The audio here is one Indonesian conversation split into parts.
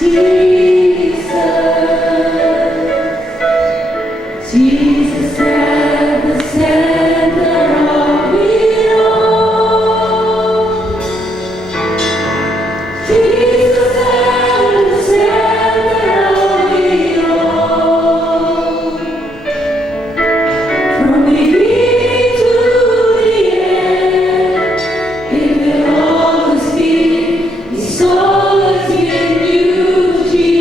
Jesus at the center of it all. Jesus at the center of it all. From beginning to the end, it will always be. It's always been you, Jesus.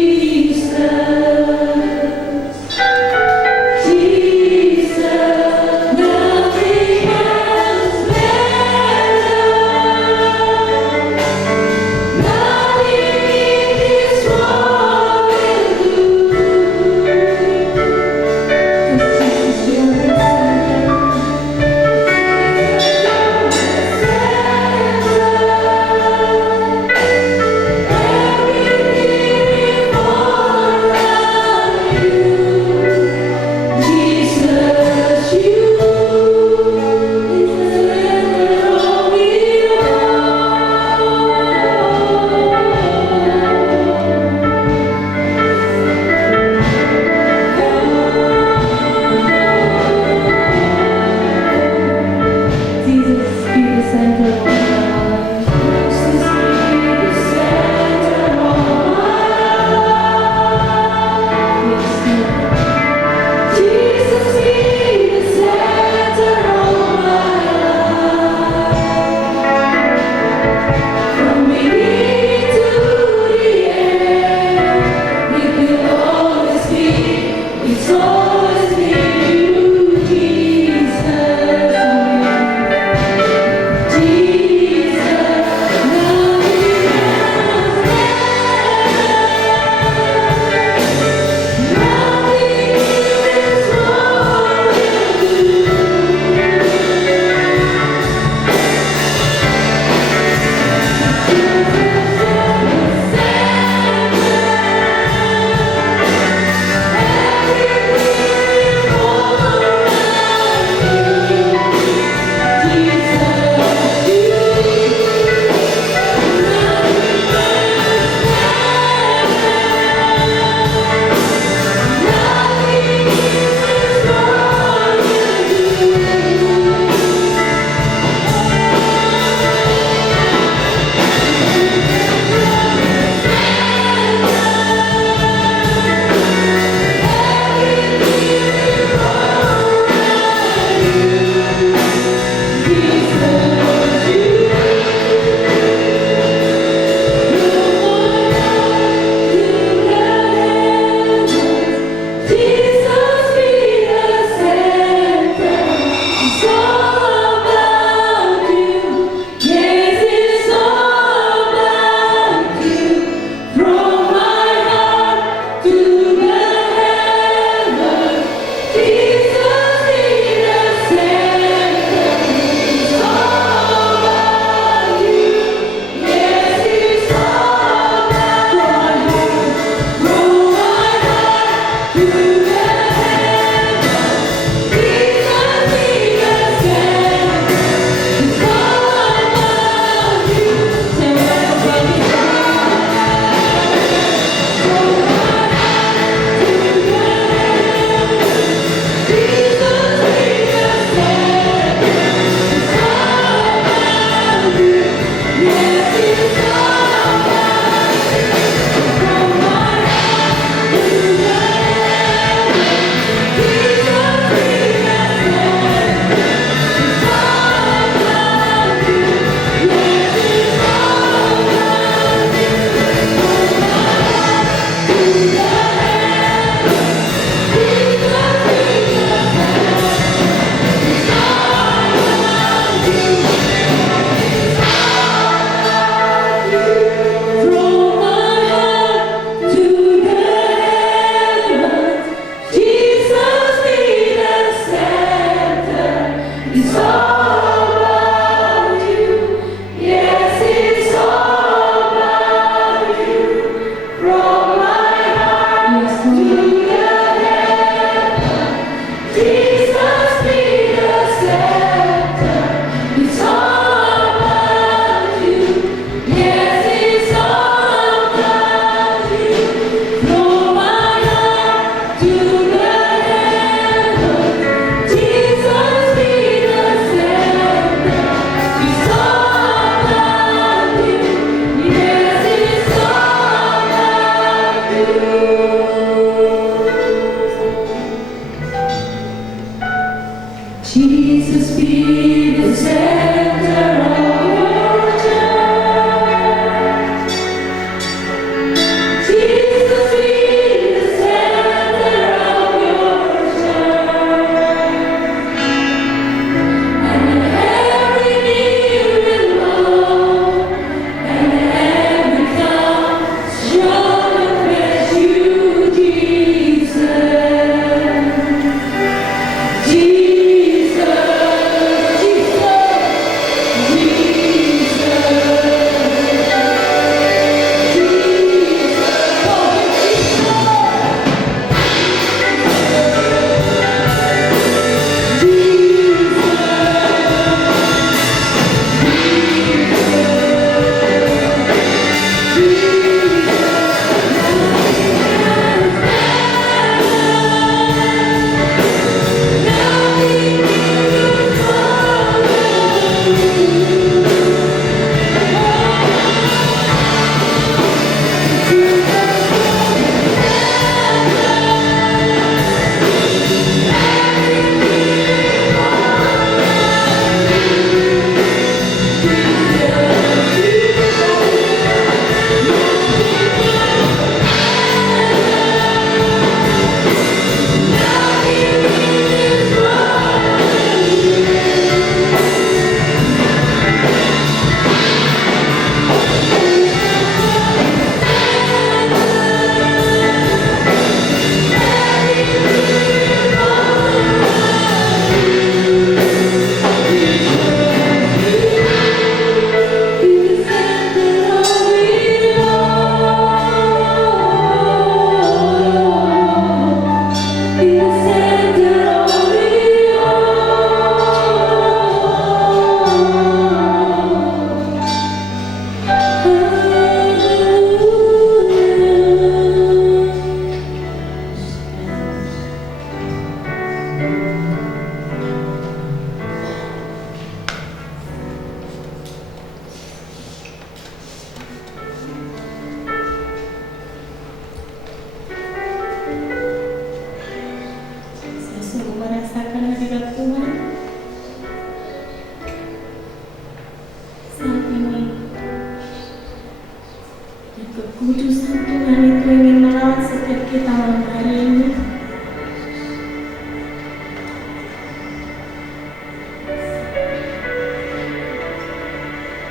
Kekudusan Tuhan itu ingin merawat setiap kita malam hari ini.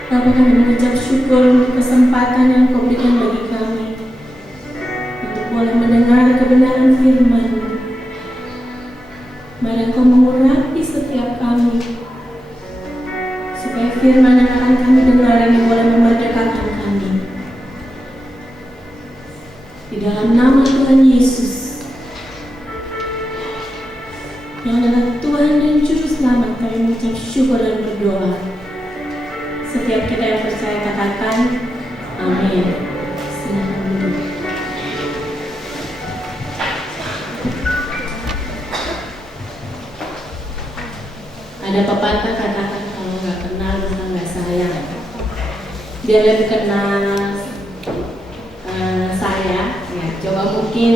Bapa, kami mengucap syukur untuk kesempatan yang Kau berikan bagi kami untuk boleh mendengar kebenaran firman-Mu. Mari Engkau mengurapi setiap kami, supaya firman yang akan kami dengar ini boleh memerdekakan kami. Di dalam nama Tuhan Yesus, yang adalah Tuhan dan Juru Selamat, kami mengucap syukur dan berdoa. Setiap kita yang percaya katakan amin. Silakan duduk. Ada pepatah katakan, kalau nggak kenal maka nggak sayang. Biar lebih kenal saya, ya coba mungkin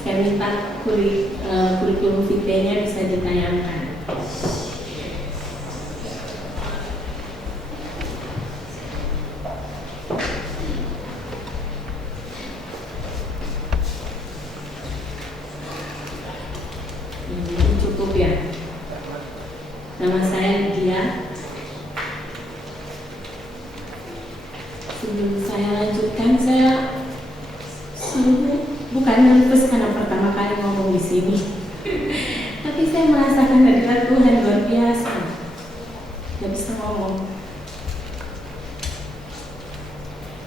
saya minta kurikulum vitae-nya bisa ditayangkan. Cukup ya. Nama saya Lydia. Sebelum saya lanjutkan, saya bukan nervous karena pertama kali ngomong di sini, tapi saya merasakan hadirat Tuhan luar biasa. Gak bisa ngomong.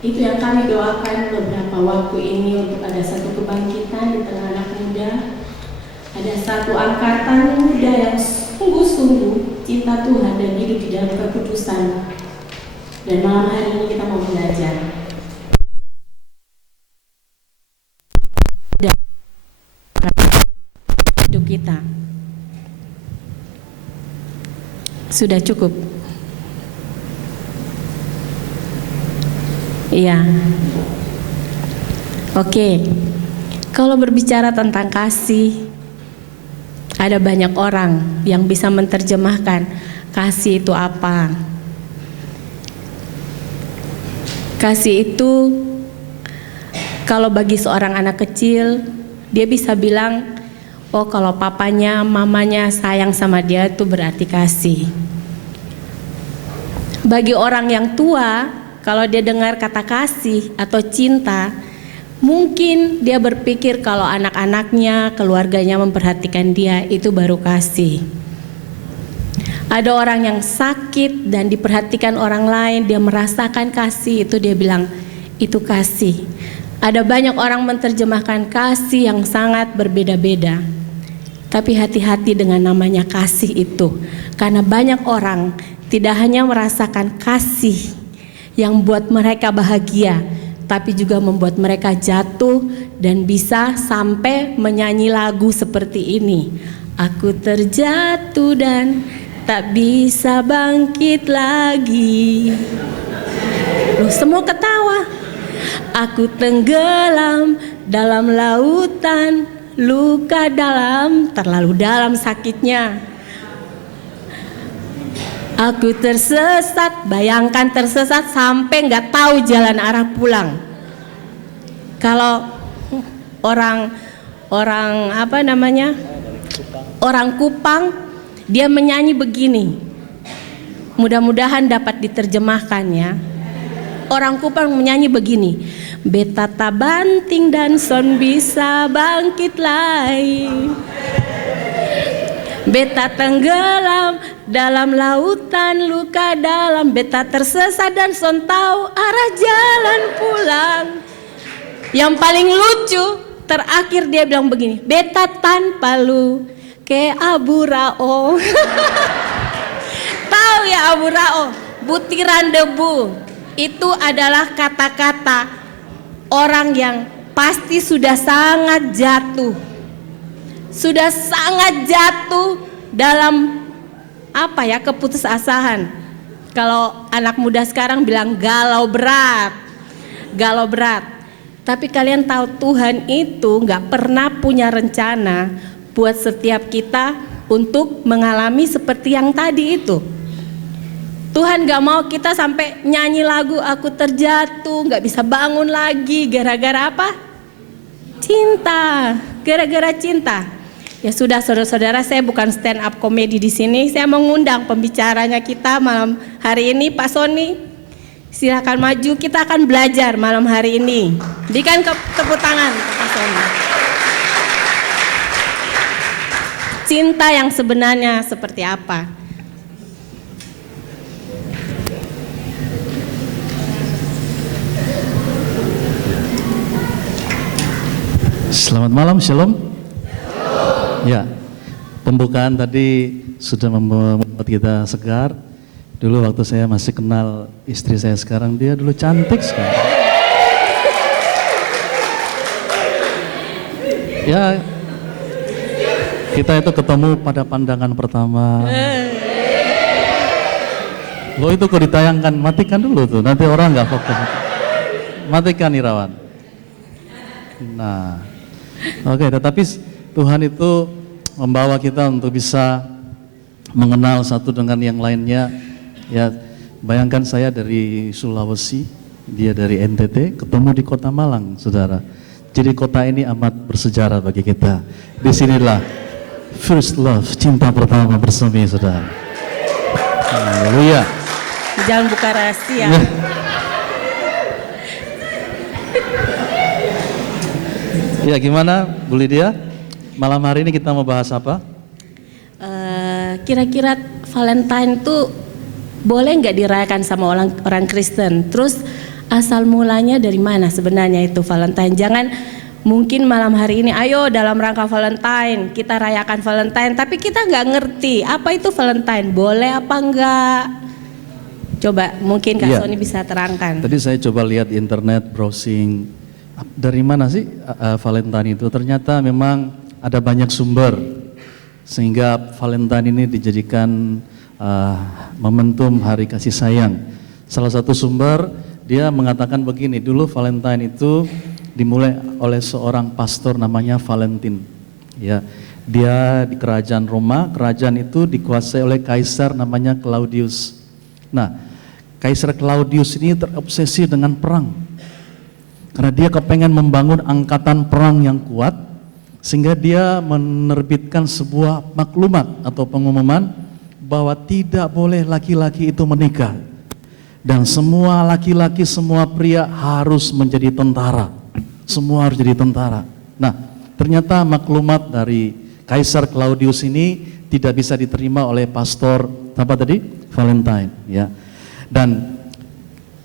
Itu yang kami doakan beberapa waktu ini, untuk ada satu kebangkitan di tengah anak muda. Ada satu angkatan muda yang sungguh-sungguh cinta Tuhan dan hidup di dalam kekudusan. Dan malam hari ini kita mau belajar. Hidup kita sudah cukup. Iya. Oke. Kalau berbicara tentang kasih, ada banyak orang yang bisa menerjemahkan kasih itu apa. Kasih itu, kalau bagi seorang anak kecil, dia bisa bilang, oh kalau papanya, mamanya sayang sama dia, itu berarti kasih. Bagi orang yang tua, kalau dia dengar kata kasih atau cinta, mungkin dia berpikir kalau anak-anaknya, keluarganya memperhatikan dia, itu baru kasih. Ada orang yang sakit dan diperhatikan orang lain, dia merasakan kasih, itu dia bilang itu kasih. Ada banyak orang menerjemahkan kasih yang sangat berbeda-beda. Tapi hati-hati dengan namanya kasih itu, karena banyak orang tidak hanya merasakan kasih yang buat mereka bahagia, tapi juga membuat mereka jatuh dan bisa sampai menyanyi lagu seperti ini. Aku terjatuh dan tak bisa bangkit lagi. Loh, semua ketawa. Aku tenggelam dalam lautan luka dalam, terlalu dalam sakitnya. Aku tersesat, bayangkan tersesat sampai nggak tahu jalan arah pulang. Kalau orang Kupang, dia menyanyi begini. Mudah-mudahan dapat diterjemahkan ya. Orang Kupang menyanyi begini. Beta tabanting dan son bisa bangkit lagi. Beta tenggelam dalam lautan luka dalam. Beta tersesat dan son tahu arah jalan pulang. Yang paling lucu, terakhir dia bilang begini. Beta tanpa lu ke Abu Rao. Tahu ya Abu Rao? Butiran debu. Itu adalah kata-kata orang yang pasti sudah sangat jatuh. Sudah sangat jatuh dalam keputusasaan. Kalau anak muda sekarang bilang galau berat. Galau berat. Tapi kalian tahu Tuhan itu gak pernah punya rencana buat setiap kita untuk mengalami seperti yang tadi itu. Tuhan gak mau kita sampai nyanyi lagu aku terjatuh, gak bisa bangun lagi. Gara-gara apa? Cinta. Gara-gara cinta. Ya sudah saudara-saudara, saya bukan stand up komedi di sini. Saya mengundang pembicaranya kita malam hari ini, Pak Sony. Silakan maju, kita akan belajar malam hari ini. Berikan tepuk tangan Pak Sony. Cinta yang sebenarnya seperti apa? Selamat malam, Shalom. Ya, pembukaan tadi sudah membuat kita segar. Dulu waktu saya masih kenal istri saya sekarang, dia dulu cantik sekali. Ya, kita itu ketemu pada pandangan pertama. Lo itu kok ditayangkan, matikan dulu tuh, nanti orang nggak fokus. Matikan Irawan. Nah, oke, tetapi Tuhan itu membawa kita untuk bisa mengenal satu dengan yang lainnya. Ya, bayangkan saya dari Sulawesi, dia dari NTT, ketemu di Kota Malang, saudara. Jadi kota ini amat bersejarah bagi kita. Disinilah first love, cinta pertama bersemi, saudara. Haleluya. Jangan buka rahasia. Ya, gimana Bu Lydia? Malam hari ini kita mau bahas apa? Kira-kira Valentine itu boleh nggak dirayakan sama orang Kristen? Terus asal mulanya dari mana sebenarnya itu Valentine? Jangan mungkin malam hari ini, ayo dalam rangka Valentine kita rayakan Valentine, tapi kita nggak ngerti apa itu Valentine, boleh apa enggak? Coba mungkin Kak Sony bisa terangkan. Tadi saya coba lihat di internet, browsing, dari mana sih Valentine itu? Ternyata memang ada banyak sumber, sehingga Valentine ini dijadikan momentum hari kasih sayang. Salah satu sumber dia mengatakan begini, dulu Valentine itu dimulai oleh seorang pastor namanya Valentin. Ya, dia di kerajaan Roma, kerajaan itu dikuasai oleh kaisar namanya Claudius. Nah, Kaisar Claudius ini terobsesi dengan perang. Karena dia kepengen membangun angkatan perang yang kuat, sehingga dia menerbitkan sebuah maklumat atau pengumuman bahwa tidak boleh laki-laki itu menikah. Dan semua laki-laki, semua pria harus menjadi tentara. Semua harus jadi tentara. Nah, ternyata maklumat dari Kaisar Claudius ini tidak bisa diterima oleh pastor apa tadi? Valentine, ya. Dan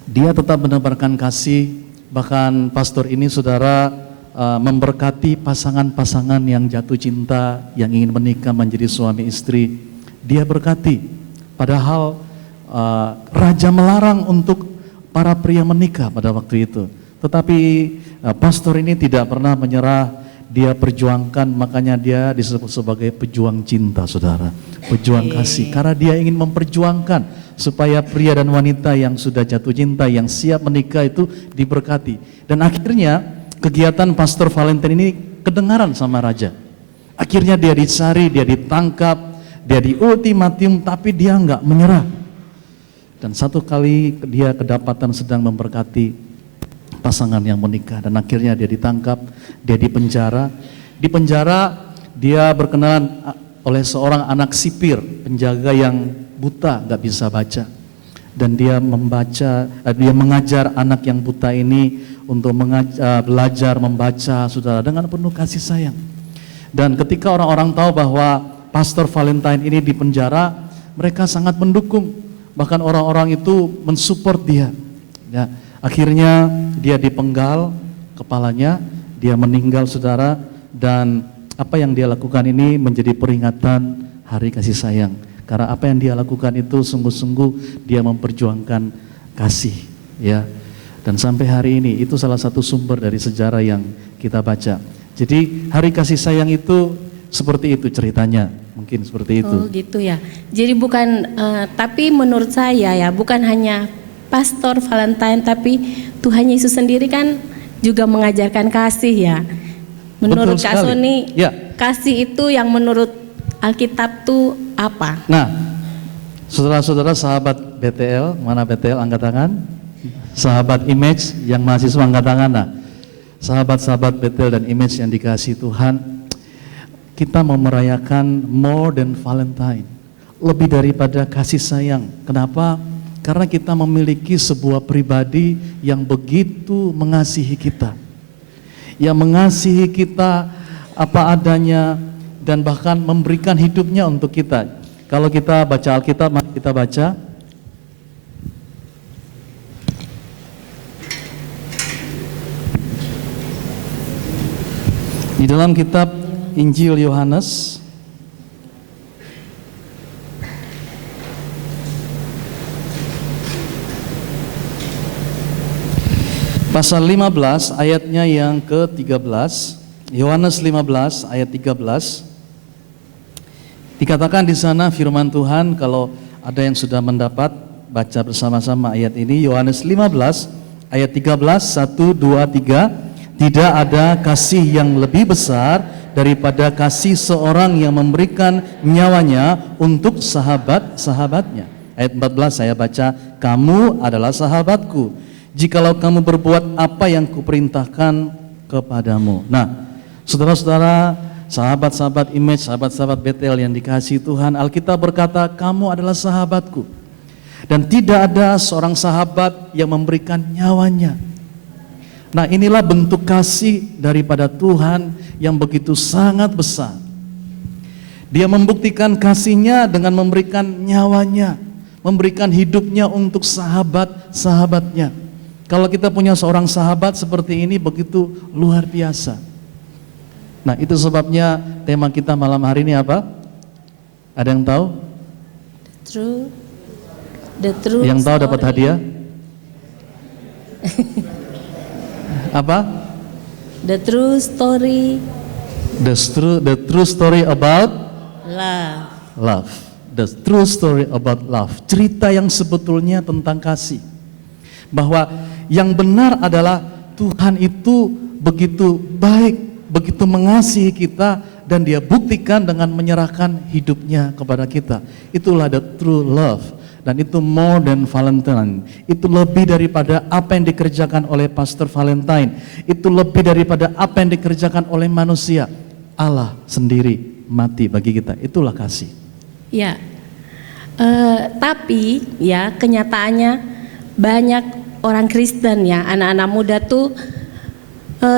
dia tetap menebarkan kasih, bahkan pastor ini saudara memberkati pasangan-pasangan yang jatuh cinta, yang ingin menikah menjadi suami istri. Dia berkati, padahal raja melarang untuk para pria menikah pada waktu itu. Tetapi pastor ini tidak pernah menyerah, dia perjuangkan, makanya dia disebut sebagai pejuang cinta, saudara. Pejuang kasih, karena dia ingin memperjuangkan supaya pria dan wanita yang sudah jatuh cinta, yang siap menikah itu diberkati. Dan akhirnya kegiatan Pastor Valentine ini kedengaran sama raja. Akhirnya dia dicari, dia ditangkap, dia diultimatum, tapi dia enggak menyerah. Dan satu kali dia kedapatan sedang memberkati pasangan yang menikah, dan akhirnya dia ditangkap, dia dipenjara. Di penjara dia berkenalan oleh seorang anak sipir, penjaga yang buta, nggak bisa baca, dan dia dia mengajar anak yang buta ini untuk belajar membaca, saudara, dengan penuh kasih sayang. Dan ketika orang-orang tahu bahwa Pastor Valentine ini di penjara, mereka sangat mendukung, bahkan orang-orang itu mensupport dia. Ya, akhirnya dia dipenggal kepalanya, dia meninggal, saudara, dan apa yang dia lakukan ini menjadi peringatan hari kasih sayang. Karena apa yang dia lakukan itu sungguh-sungguh dia memperjuangkan kasih, ya. Dan sampai hari ini itu salah satu sumber dari sejarah yang kita baca. Jadi hari kasih sayang itu seperti itu ceritanya, mungkin seperti itu. Oh gitu ya. Jadi bukan, tapi menurut saya ya bukan hanya Pastor Valentine, tapi Tuhan Yesus sendiri kan juga mengajarkan kasih ya. Menurut Kak Sony, ya, kasih itu yang menurut Alkitab tuh apa? Nah, saudara-saudara sahabat BTL, mana BTL angkat tangan? Sahabat Image yang mahasiswa angkat tangan. Nah, sahabat-sahabat BTL dan Image yang dikasihi Tuhan, kita mau merayakan more than Valentine, lebih daripada kasih sayang. Kenapa? Karena kita memiliki sebuah pribadi yang begitu mengasihi kita, yang mengasihi kita apa adanya dan bahkan memberikan hidupnya untuk kita. Kalau kita baca Alkitab, mari kita baca di dalam kitab Injil Yohanes pasal 15 ayatnya yang ke-13. Yohanes 15 ayat 13. Dikatakan di sana firman Tuhan, kalau ada yang sudah mendapat, baca bersama-sama ayat ini. Yohanes 15 ayat 13, 1, 2, 3. Tidak ada kasih yang lebih besar daripada kasih seorang yang memberikan nyawanya untuk sahabat-sahabatnya. Ayat 14 saya baca, kamu adalah sahabatku jikalau kamu berbuat apa yang kuperintahkan kepadamu. Nah, saudara-saudara, sahabat-sahabat Image, sahabat-sahabat Betel yang dikasihi Tuhan, Alkitab berkata, kamu adalah sahabatku. Dan tidak ada seorang sahabat yang memberikan nyawanya. Nah, inilah bentuk kasih daripada Tuhan yang begitu sangat besar. Dia membuktikan kasihnya dengan memberikan nyawanya, memberikan hidupnya untuk sahabat-sahabatnya. Kalau kita punya seorang sahabat seperti ini, begitu luar biasa. Nah, itu sebabnya tema kita malam hari ini apa? Ada yang tahu? The true yang tahu story. dapat hadiah? Apa? The true story. The true story about Love. The true story about love. Cerita yang sebetulnya tentang kasih. Bahwa yang benar adalah Tuhan itu begitu baik, begitu mengasihi kita, dan Dia buktikan dengan menyerahkan hidupnya kepada kita. Itulah the true love. Dan itu more than Valentine. Itu lebih daripada apa yang dikerjakan oleh Pastor Valentine. Itu lebih daripada apa yang dikerjakan oleh manusia. Allah sendiri mati bagi kita. Itulah kasih. Ya. Tapi ya kenyataannya banyak orang Kristen ya, anak-anak muda tuh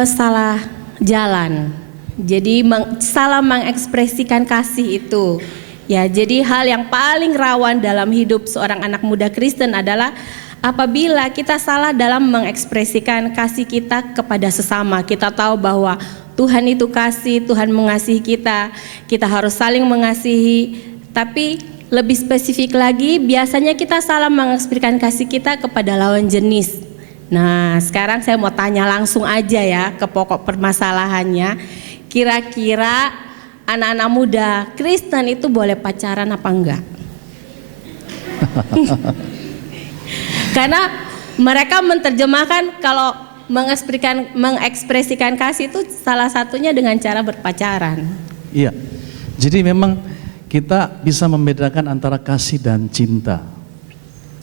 salah jalan. Jadi salah mengekspresikan kasih itu. Ya, jadi hal yang paling rawan dalam hidup seorang anak muda Kristen adalah apabila kita salah dalam mengekspresikan kasih kita kepada sesama. Kita tahu bahwa Tuhan itu kasih, Tuhan mengasihi kita harus saling mengasihi. Tapi lebih spesifik lagi, biasanya kita salah mengekspresikan kasih kita kepada lawan jenis. Nah, sekarang saya mau tanya langsung aja ya ke pokok permasalahannya. Kira-kira anak-anak muda Kristen itu boleh pacaran apa enggak? Karena mereka menerjemahkan kalau mengekspresikan kasih itu salah satunya dengan cara berpacaran. Iya, jadi memang kita bisa membedakan antara kasih dan cinta.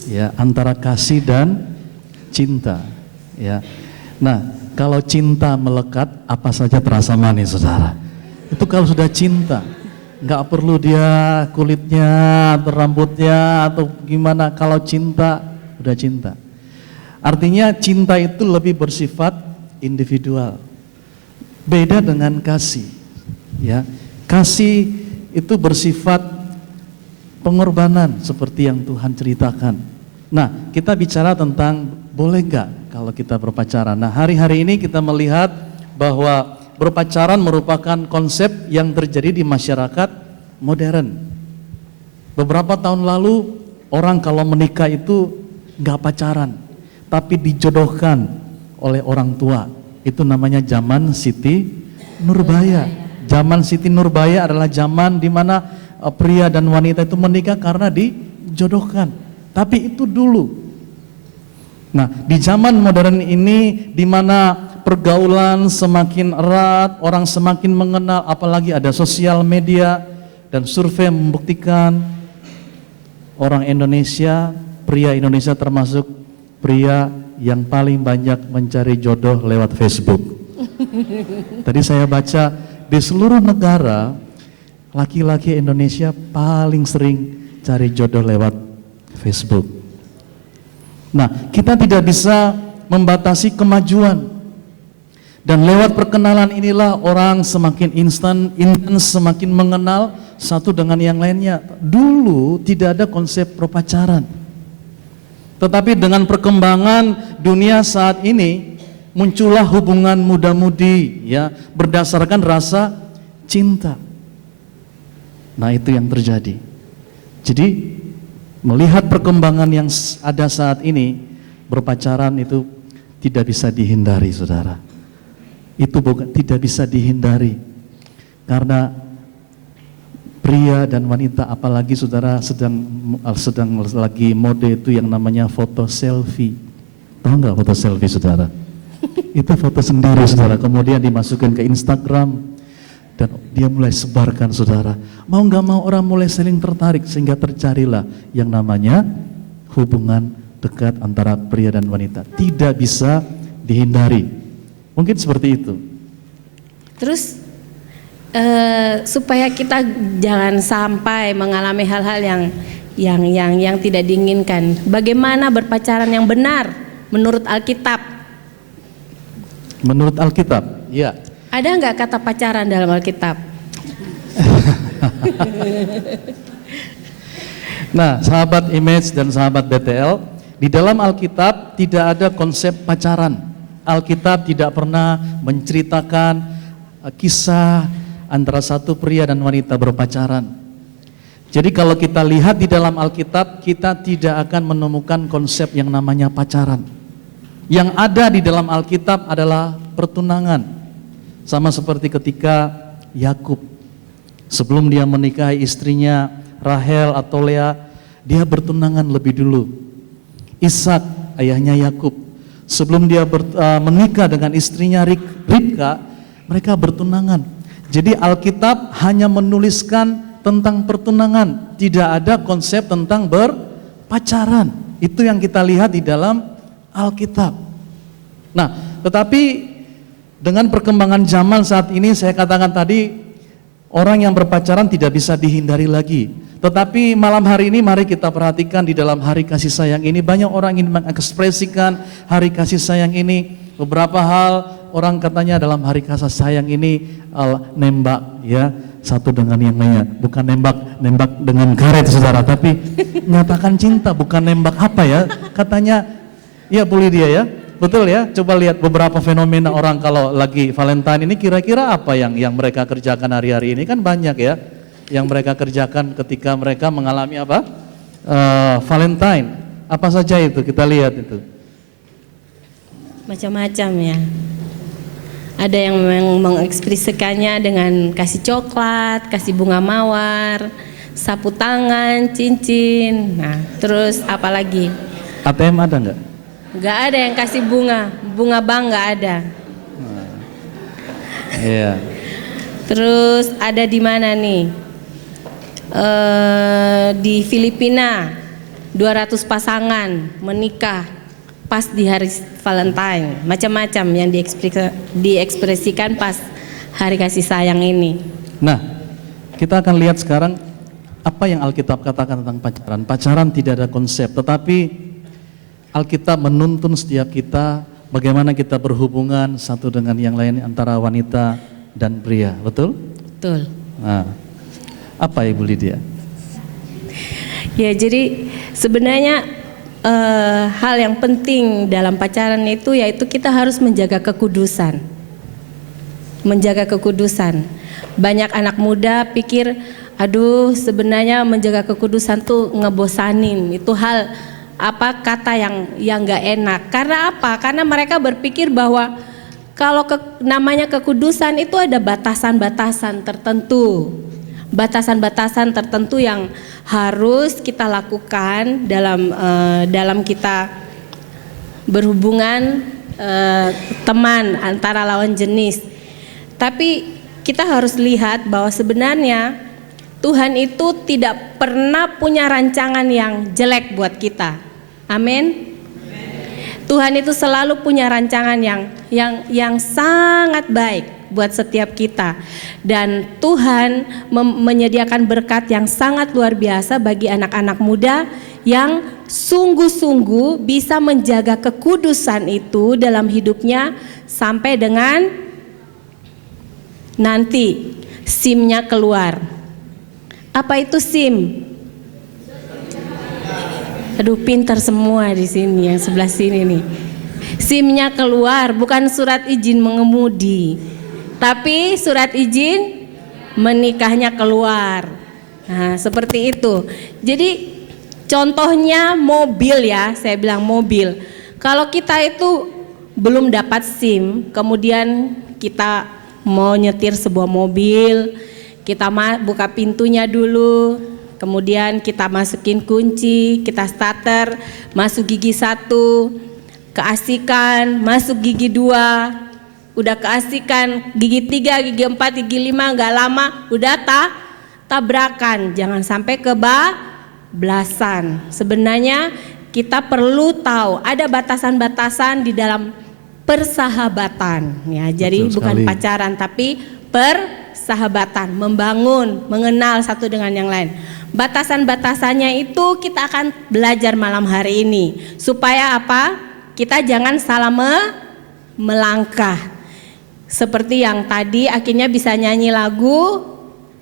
Ya, antara kasih dan cinta. Ya, nah kalau cinta melekat, apa saja terasa manis, saudara. Itu kalau sudah cinta, nggak perlu dia kulitnya atau rambutnya atau gimana. Kalau cinta, udah cinta. Artinya cinta itu lebih bersifat individual. Beda dengan kasih. Ya, kasih itu bersifat pengorbanan seperti yang Tuhan ceritakan. Nah, kita bicara tentang boleh nggak kalau kita berpacaran. Nah, hari-hari ini kita melihat bahwa berpacaran merupakan konsep yang terjadi di masyarakat modern. Beberapa tahun lalu orang kalau menikah itu nggak pacaran, tapi dijodohkan oleh orang tua. Itu namanya zaman Siti Nurbaya. Zaman Siti Nurbaya adalah zaman di mana pria dan wanita itu menikah karena dijodohkan. Tapi itu dulu. Nah, di zaman modern ini di mana pergaulan semakin erat, orang semakin mengenal, apalagi ada sosial media dan survei membuktikan orang Indonesia pria Indonesia termasuk pria yang paling banyak mencari jodoh lewat Facebook. Tadi saya baca di seluruh negara laki-laki Indonesia paling sering cari jodoh lewat Facebook. Nah, kita tidak bisa membatasi kemajuan. Dan lewat perkenalan inilah orang semakin intens semakin mengenal satu dengan yang lainnya. Dulu tidak ada konsep perpacaran. Tetapi dengan perkembangan dunia saat ini muncullah hubungan muda-mudi ya berdasarkan rasa cinta. Nah, itu yang terjadi. Jadi melihat perkembangan yang ada saat ini, berpacaran itu tidak bisa dihindari, saudara. Itu tidak bisa dihindari karena pria dan wanita, apalagi saudara sedang lagi mode itu yang namanya foto selfie. Tahu nggak foto selfie, saudara? Itu foto sendiri, saudara, kemudian dimasukkan ke Instagram dan dia mulai sebarkan, saudara. Mau nggak mau orang mulai saling tertarik sehingga tercarilah yang namanya hubungan dekat antara pria dan wanita. Tidak bisa dihindari. Mungkin seperti itu. Terus supaya kita jangan sampai mengalami hal-hal yang tidak diinginkan. Bagaimana berpacaran yang benar menurut Alkitab? Menurut Alkitab, ya. Ada nggak kata pacaran dalam Alkitab? Nah, sahabat Image dan sahabat BTL, di dalam Alkitab tidak ada konsep pacaran. Alkitab tidak pernah menceritakan kisah antara satu pria dan wanita berpacaran. Jadi kalau kita lihat di dalam Alkitab, kita tidak akan menemukan konsep yang namanya pacaran. Yang ada di dalam Alkitab adalah pertunangan. Sama seperti ketika Yakub, sebelum dia menikahi istrinya Rahel atau Lea, dia bertunangan lebih dulu. Ishak, ayahnya Yakub, sebelum dia menikah dengan istrinya Ribka, mereka bertunangan. Jadi Alkitab hanya menuliskan tentang pertunangan, tidak ada konsep tentang berpacaran. Itu yang kita lihat di dalam Alkitab. Nah, tetapi dengan perkembangan zaman saat ini, saya katakan tadi, orang yang berpacaran tidak bisa dihindari lagi. Tetapi malam hari ini mari kita perhatikan di dalam hari kasih sayang ini, banyak orang ingin mengekspresikan hari kasih sayang ini. Beberapa hal orang katanya dalam hari kasih sayang ini nembak ya satu dengan yang lainnya, bukan nembak dengan karet, saudara, tapi nyatakan cinta, bukan nembak apa ya katanya. Ya, boleh dia ya, betul ya. Coba lihat beberapa fenomena orang kalau lagi Valentine ini, kira-kira apa yang mereka kerjakan hari-hari ini, kan banyak ya yang mereka kerjakan ketika mereka mengalami apa? Valentine. Apa saja itu? Kita lihat itu. Macam-macam ya. Ada yang mengekspresikannya dengan kasih coklat, kasih bunga mawar, sapu tangan, cincin. Nah, terus apa lagi? ATM ada nggak? Nggak ada yang kasih bunga bank nggak ada. Iya. Terus ada di mana nih? Di Filipina 200 pasangan menikah pas di hari Valentine. Macam-macam yang diekspresikan pas hari kasih sayang ini. Nah, kita akan lihat sekarang apa yang Alkitab katakan tentang pacaran. Pacaran tidak ada konsep, tetapi Alkitab menuntun setiap kita bagaimana kita berhubungan satu dengan yang lain antara wanita dan pria, betul? Betul. Nah, apa Ibu Lydia? Ya, jadi sebenarnya hal yang penting dalam pacaran itu yaitu kita harus menjaga kekudusan. Menjaga kekudusan. Banyak anak muda pikir, aduh sebenarnya menjaga kekudusan tuh ngebosanin. Itu hal kata yang nggak enak. Karena apa? Karena mereka berpikir bahwa kalau namanya kekudusan itu ada batasan-batasan tertentu. Batasan-batasan tertentu yang harus kita lakukan dalam kita berhubungan teman antara lawan jenis. Tapi kita harus lihat bahwa sebenarnya Tuhan itu tidak pernah punya rancangan yang jelek buat kita. Amin. Tuhan itu selalu punya rancangan yang sangat baik buat setiap kita, dan Tuhan menyediakan berkat yang sangat luar biasa bagi anak-anak muda yang sungguh-sungguh bisa menjaga kekudusan itu dalam hidupnya sampai dengan nanti SIM-nya keluar. Apa itu SIM? Aduh, pintar semua di sini, yang sebelah sini nih. SIM-nya keluar, bukan surat izin mengemudi, tapi surat izin menikahnya keluar. Nah, seperti itu. Jadi contohnya mobil ya, saya bilang mobil. Kalau kita itu belum dapat SIM, kemudian kita mau nyetir sebuah mobil, kita buka pintunya dulu, kemudian kita masukin kunci, kita starter, masuk gigi 1, keasikan, masuk gigi 2, udah keasikan, gigi 3, gigi 4, gigi 5, gak lama udah tabrakan, jangan sampai kebablasan. Sebenarnya kita perlu tahu ada batasan-batasan di dalam persahabatan ya. Jadi Betul bukan sekali. pacaran tapi persahabatan, membangun, mengenal satu dengan yang lain. Batasan-batasannya itu kita akan belajar malam hari ini. Supaya apa? Kita jangan salah melangkah. Seperti yang tadi akhirnya bisa nyanyi lagu,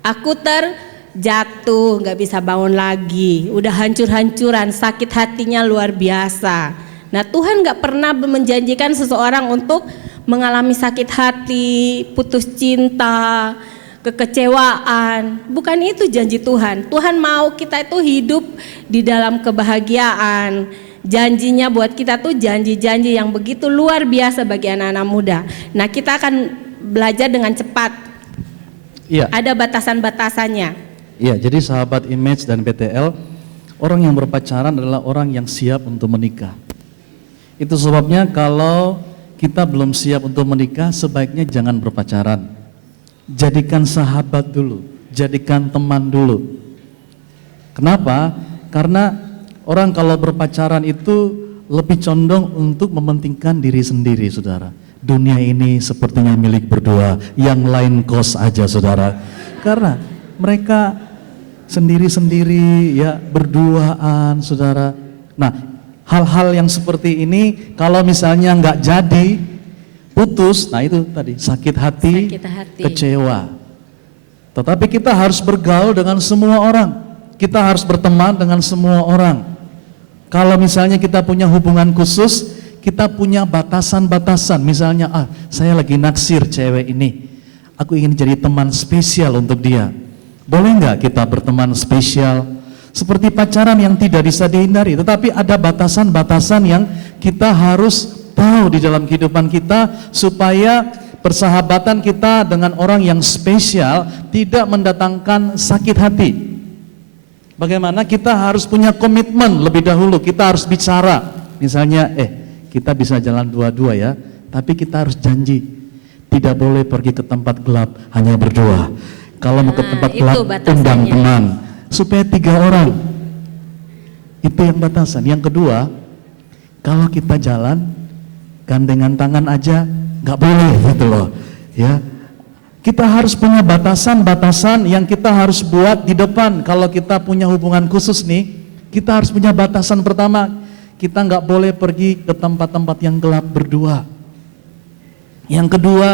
aku terjatuh, gak bisa bangun lagi. Udah hancur-hancuran, sakit hatinya luar biasa. Nah, Tuhan gak pernah menjanjikan seseorang untuk mengalami sakit hati, putus cinta, kekecewaan. Bukan itu janji Tuhan. Tuhan mau kita itu hidup di dalam kebahagiaan. Janjinya buat kita tuh janji-janji yang begitu luar biasa bagi anak-anak muda. Nah, kita akan belajar dengan cepat. Iya. Ada batasan-batasannya. Iya, jadi sahabat Image dan PTL, orang yang berpacaran adalah orang yang siap untuk menikah. Itu sebabnya kalau kita belum siap untuk menikah, sebaiknya jangan berpacaran. Jadikan sahabat dulu, jadikan teman dulu. Kenapa? Karena orang kalau berpacaran itu lebih condong untuk mementingkan diri sendiri, saudara. Dunia ini sepertinya milik berdua, yang lain kos aja, saudara. Karena mereka sendiri-sendiri ya, berduaan, saudara. Nah, hal-hal yang seperti ini kalau misalnya nggak jadi, putus, nah itu tadi sakit hati, kecewa. Tetapi kita harus bergaul dengan semua orang, kita harus berteman dengan semua orang. Kalau misalnya kita punya hubungan khusus, kita punya batasan-batasan. Misalnya, saya lagi naksir cewek ini, aku ingin jadi teman spesial untuk dia. Boleh nggak kita berteman spesial? Seperti pacaran yang tidak bisa dihindari, tetapi ada batasan-batasan yang kita harus tahu di dalam kehidupan kita supaya persahabatan kita dengan orang yang spesial tidak mendatangkan sakit hati. Bagaimana kita harus punya komitmen lebih dahulu, kita harus bicara. Misalnya, kita bisa jalan dua-dua ya, tapi kita harus janji tidak boleh pergi ke tempat gelap hanya berdua. Kalau mau ke tempat gelap, undang teman supaya 3 orang. Itu yang batasan. Yang kedua, kalau kita jalan gandengan tangan aja nggak boleh gitu loh ya. Kita harus punya batasan-batasan yang kita harus buat di depan. Kalau kita punya hubungan khusus nih, kita harus punya batasan. Pertama, kita nggak boleh pergi ke tempat-tempat yang gelap berdua. Yang kedua,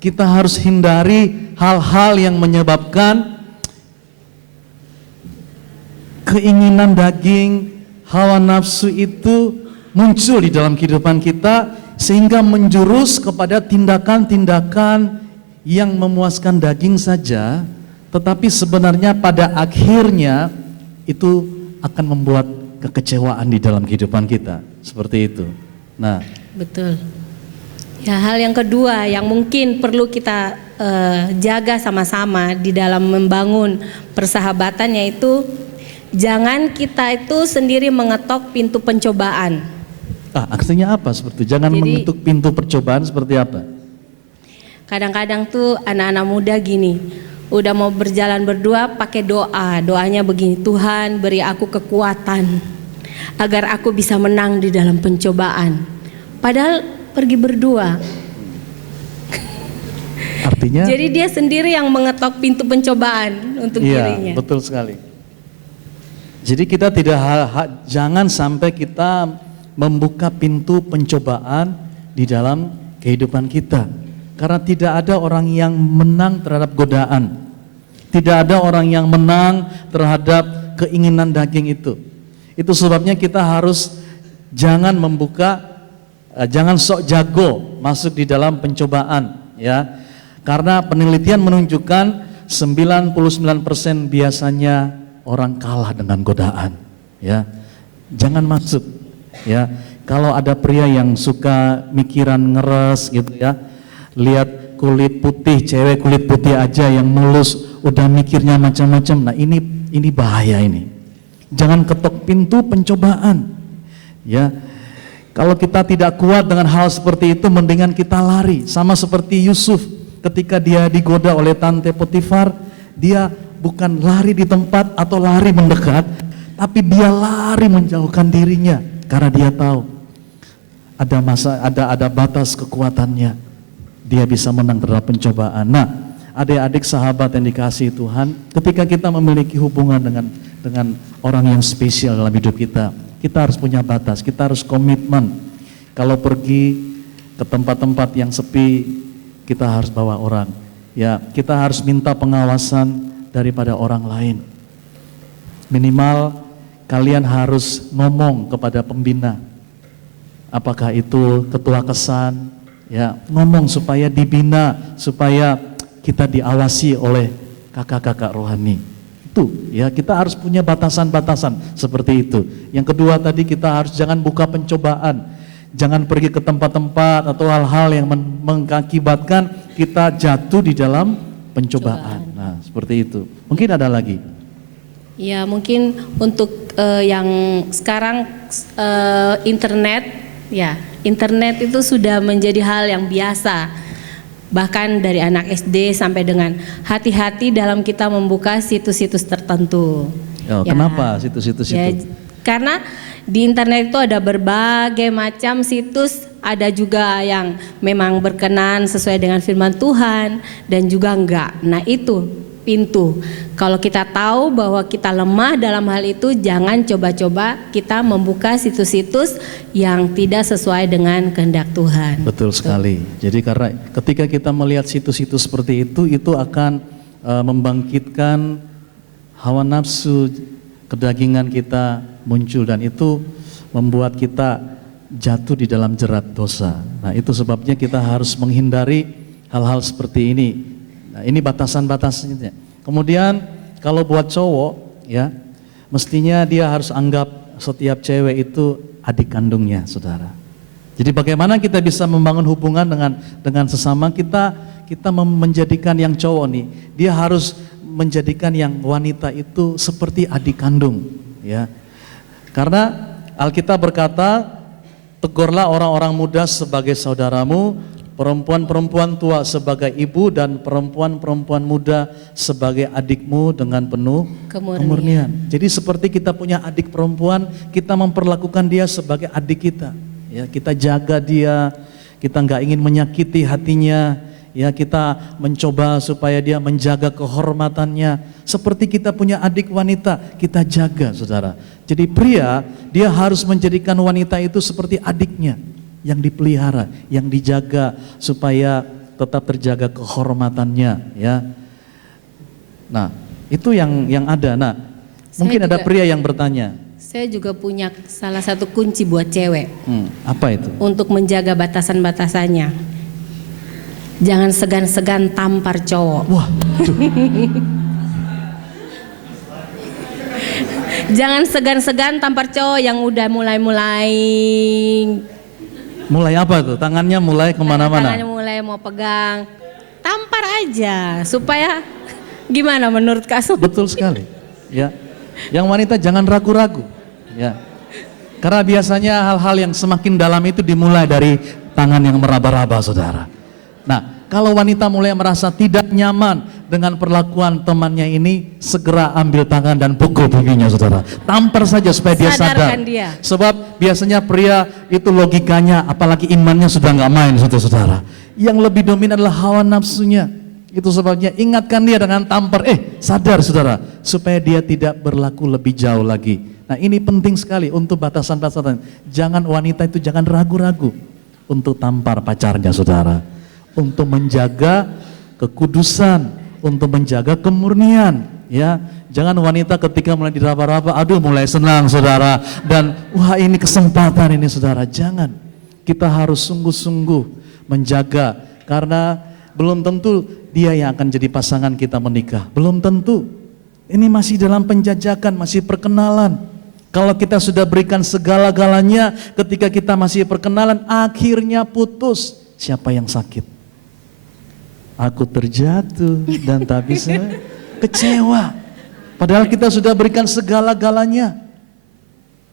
kita harus hindari hal-hal yang menyebabkan keinginan daging, hawa nafsu itu muncul di dalam kehidupan kita sehingga menjurus kepada tindakan-tindakan yang memuaskan daging saja, tetapi sebenarnya pada akhirnya itu akan membuat kekecewaan di dalam kehidupan kita. Seperti itu. Nah, betul. Ya, hal yang kedua yang mungkin perlu kita jaga sama-sama di dalam membangun persahabatan, yaitu jangan kita itu sendiri mengetok pintu pencobaan. Artinya apa seperti itu? Jangan mengetuk pintu percobaan seperti apa? Kadang-kadang tuh anak-anak muda gini, udah mau berjalan berdua pakai doa. Doanya begini, Tuhan beri aku kekuatan agar aku bisa menang di dalam pencobaan. Padahal pergi berdua. Artinya? Jadi dia sendiri yang mengetok pintu pencobaan untuk dirinya. Iya, betul sekali. Jadi kita jangan sampai kita membuka pintu pencobaan di dalam kehidupan kita. Karena tidak ada orang yang menang terhadap godaan. Tidak ada orang yang menang terhadap keinginan daging itu. Itu sebabnya kita harus jangan sok jago masuk di dalam pencobaan, ya. Karena penelitian menunjukkan 99% biasanya orang kalah dengan godaan, ya. Jangan masuk, ya. Kalau ada pria yang suka mikiran ngeres gitu ya, lihat kulit putih, cewek kulit putih aja yang mulus, udah mikirnya macam-macam. Nah ini bahaya ini. Jangan ketok pintu pencobaan, ya. Kalau kita tidak kuat dengan hal seperti itu, mendingan kita lari. Sama seperti Yusuf. Ketika dia digoda oleh tante Potifar, dia bukan lari di tempat atau lari mendekat, tapi dia lari menjauhkan dirinya karena dia tahu ada batas kekuatannya. Dia bisa menang terhadap pencobaan. Nah, adik-adik sahabat yang dikasihi Tuhan, ketika kita memiliki hubungan dengan orang yang spesial dalam hidup kita, kita harus punya batas, kita harus komitmen. Kalau pergi ke tempat-tempat yang sepi, kita harus bawa orang, ya. Kita harus minta pengawasan daripada orang lain. Minimal kalian harus ngomong kepada pembina, apakah itu ketua kesan, ya, ngomong supaya dibina, supaya kita diawasi oleh kakak-kakak rohani. Itu, ya, kita harus punya batasan-batasan seperti itu. Yang kedua tadi, kita harus jangan buka pencobaan. Jangan pergi ke tempat-tempat atau hal-hal yang mengakibatkan kita jatuh di dalam pencobaan. Nah, seperti itu. Mungkin ada lagi. Ya, mungkin untuk yang sekarang internet, ya, internet itu sudah menjadi hal yang biasa. Bahkan dari anak SD sampai dengan hati-hati dalam kita membuka situs-situs tertentu. Oh, ya. Kenapa situs-situs ya, itu? Karena di internet itu ada berbagai macam situs, ada juga yang memang berkenan sesuai dengan firman Tuhan dan juga enggak. Nah, itu pintu. Kalau kita tahu bahwa kita lemah dalam hal itu, jangan coba-coba kita membuka situs-situs yang tidak sesuai dengan kehendak Tuhan. Betul sekali. Jadi karena ketika kita melihat situs-situs seperti itu akan membangkitkan hawa nafsu kedagingan kita muncul, dan itu membuat kita jatuh di dalam jerat dosa. Nah, itu sebabnya kita harus menghindari hal-hal seperti ini. Nah, ini batasan-batasnya. Kemudian kalau buat cowok, ya, mestinya dia harus anggap setiap cewek itu adik kandungnya, saudara. Jadi bagaimana kita bisa membangun hubungan dengan sesama kita menjadikan yang cowok nih, dia harus menjadikan yang wanita itu seperti adik kandung, ya. Karena Alkitab berkata, tegurlah orang-orang muda sebagai saudaramu, perempuan-perempuan tua sebagai ibu, dan perempuan-perempuan muda sebagai adikmu dengan penuh kemurnian. Jadi seperti kita punya adik perempuan, kita memperlakukan dia sebagai adik kita, ya. Kita jaga dia, kita nggak ingin menyakiti hatinya, ya. Kita mencoba supaya dia menjaga kehormatannya. Seperti kita punya adik wanita, kita jaga, saudara. Jadi pria, dia harus menjadikan wanita itu seperti adiknya, yang dipelihara, yang dijaga supaya tetap terjaga kehormatannya, ya. Nah, itu yang ada. Nah, mungkin ada pria yang bertanya. Saya juga punya salah satu kunci buat cewek. Apa itu? Untuk menjaga batasan-batasannya. Jangan segan-segan tampar cowok. Wah. Jangan segan-segan tampar cowok yang udah mulai. Mulai apa tuh? Tangannya mulai kemana-mana? Tangannya mulai mau pegang. Tampar aja supaya gimana menurut Kak? Betul sekali, ya. Yang wanita jangan ragu-ragu, ya. Karena biasanya hal-hal yang semakin dalam itu dimulai dari tangan yang meraba-raba, saudara. Nah, Kalau wanita mulai merasa tidak nyaman dengan perlakuan temannya ini, segera ambil tangan dan pukul pipinya, saudara. Tampar saja supaya dia sadar. Sadarkan dia. Sebab biasanya pria itu logikanya, apalagi imannya sudah nggak main, saudara. Yang lebih dominan adalah hawa nafsunya. Itu sebabnya ingatkan dia dengan tampar, sadar saudara, supaya dia tidak berlaku lebih jauh lagi. Nah ini penting sekali untuk batasan-batasan. Jangan wanita itu jangan ragu-ragu untuk tampar pacarnya, saudara. Untuk menjaga kekudusan, untuk menjaga kemurnian, ya. Jangan wanita ketika mulai diraba-raba, aduh mulai senang, saudara, dan wah ini kesempatan ini, saudara. Jangan. Kita harus sungguh-sungguh menjaga, karena belum tentu dia yang akan jadi pasangan kita menikah. Belum tentu. Ini masih dalam penjajakan, masih perkenalan. Kalau kita sudah berikan segala-galanya ketika kita masih perkenalan, akhirnya putus, siapa yang sakit? Aku terjatuh dan tak bisa, kecewa. Padahal kita sudah berikan segala-galanya.